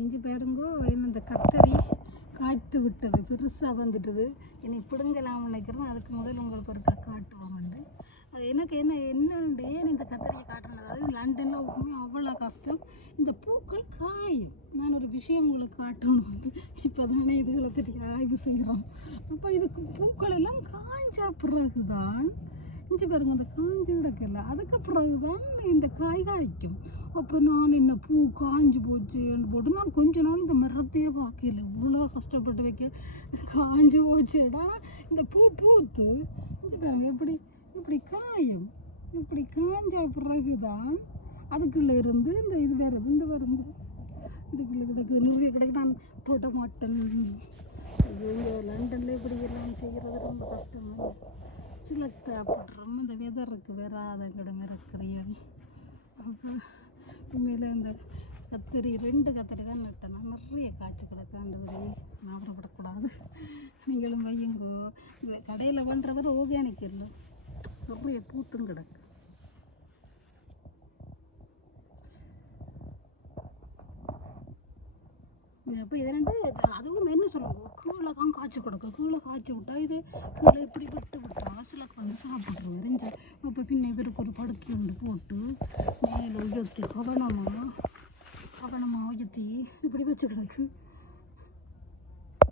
இஞ்சி பேருங்கோ என்ன இந்த கத்தரி காய்த்து விட்டது பெருசாக வந்துட்டது. என்னை பிடுங்கலாம் நினைக்கிறேன். அதுக்கு முதல் உங்களுக்கு ஒரு காட்டுவோம் வந்து எனக்கு என்ன என்னண்டு ஏன் இந்த கத்தரியை காட்டுறது அதாவது லண்டனில் ஒன்றுமே அவ்வளோ கஷ்டம். இந்த பூக்கள் காயும். நான் ஒரு விஷயம் உங்களுக்கு காட்டணும். வந்து இப்போ தானே இதுகளை பற்றி ஆய்வு செய்கிறோம். அப்போ இதுக்கு பூக்கள் எல்லாம் காய்ஞ்சா பிறகு தான் இஞ்சி பாருங்க அந்த காஞ்சி விடக்கல அதுக்கு பிறகு தான் இந்த காய் காய்க்கும். அப்போ நான் என்ன பூ காஞ்சு போச்சுன்னு போட்டு நான் கொஞ்ச நாள் இந்த மரத்தையே பார்க்கல. இவ்வளோ கஷ்டப்பட்டு வைக்க. காஞ்சு போச்சுடா இந்த பூ பூத்து பாருங்க எப்படி இப்படி காயும். இப்படி காஞ்ச பிறகுதான் அதுக்குள்ளே இருந்து இந்த இது வருது இந்த வருங்க இதுக்குள்ளே கிடக்குது. நிறைய கிடைக்கு நான் தொட மாட்டேன். இங்கே லண்டனில் இப்படி எல்லாம் செய்கிறது ரொம்ப கஷ்டம். சில தேவைப்படுறோம் இந்த வெதருக்கு வராத கிடமே இருக்கிறியல் அப்போ மேலே இந்த கத்திரி ரெண்டு கத்திரி தான் நட்டேன். நிறைய காய்ச்சி கிடக்காண்டதுலேயே ஞாபகப்படக்கூடாது நீங்களும் வையுங்கோ. இந்த கடையில் பண்ணுறவர் ஆர்கானிக் இல்லை. நிறைய பூத்தும் கிடக்கு. அப்போ இது ரெண்டு? அதுவும் என்ன சொல்ல காய்ச்சி கொடுக்கும் கீழே காய்ச்சி விட்டா இது கீழே இப்படி விட்டு விட்டா சிலக்கு வந்து சாப்பிட்ருவோம் எரிஞ்சு இப்போ பின்ன இவருக்கு ஒரு படுக்கை ஒன்று போட்டு மேலே உயர்த்தி கவனமாக கவனமாக உயர்த்தி இப்படி வச்சு கிடக்கு